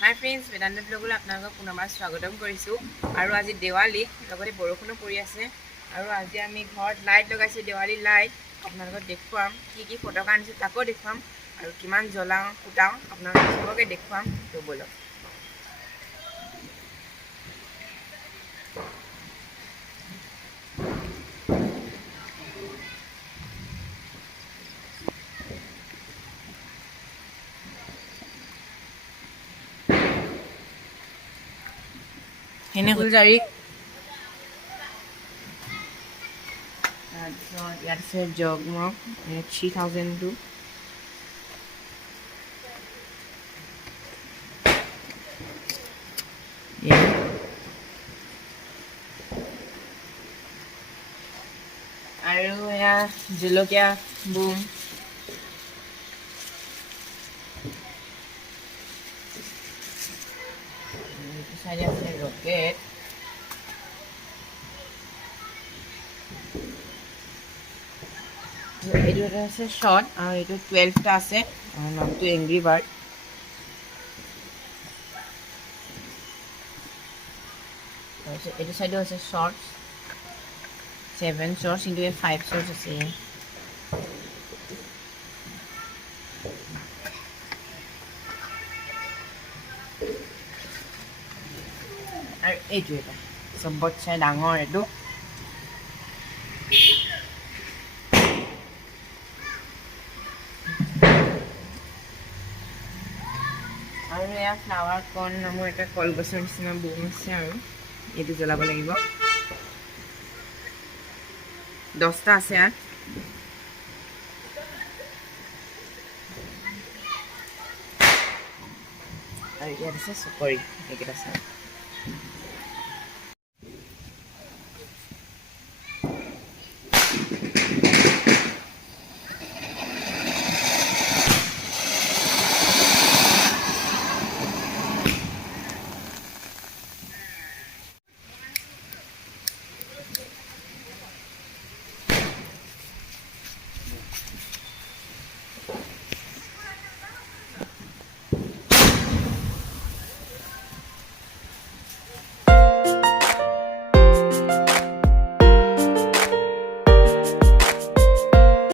হাই friends, Vedanta ব্লগলৈ আপোনালোকক পুনৰবাৰ স্বাগতম কৰিছোঁ। আৰু আজি দেৱালী, লগতে বৰষুণো পৰি আছে। আৰু আজি আমি ঘৰত লাইট লগাইছোঁ, দেৱালী লাইট। আপোনালোকক দেখুৱাম কি ফটকা আনিছোঁ, তাকো দেখুৱাম। আৰু কিমান জ্বলাওঁ ফুটাওঁ আপোনালোকক চবকে দেখুৱাম। তো বলক। ফুলজাৰি, তাৰপিছত ইয়াত আছে জগমগ 3002। আৰু এয়া জলকীয়া বুম। এইটো চাইডে আছে ৰকেট। এইটো এটা আছে শ্বৰ্ট, আৰু এইটো 12টা আছে, নামটো এংগ্ৰি বাৰ্ড। তাৰপিছত এইটো চাইডো আছে শ্বৰ্টছ, 7 শ্বৰ্টছ, কিন্তু এই 5 শ্বৰ্টছ আছে। আৰু এইটো এটা চবত চাই ডাঙৰ এইটো। আৰু এয়া ফ্লাৱাৰ কৰ্ণ নামৰ এটা কলগছৰ নিচিনা বুম আছে, আৰু এইটো জ্বলাব লাগিব। 10টা আছে ইয়াত। আৰু ইয়াত আছে চকৰি, এইকেইটা আছে।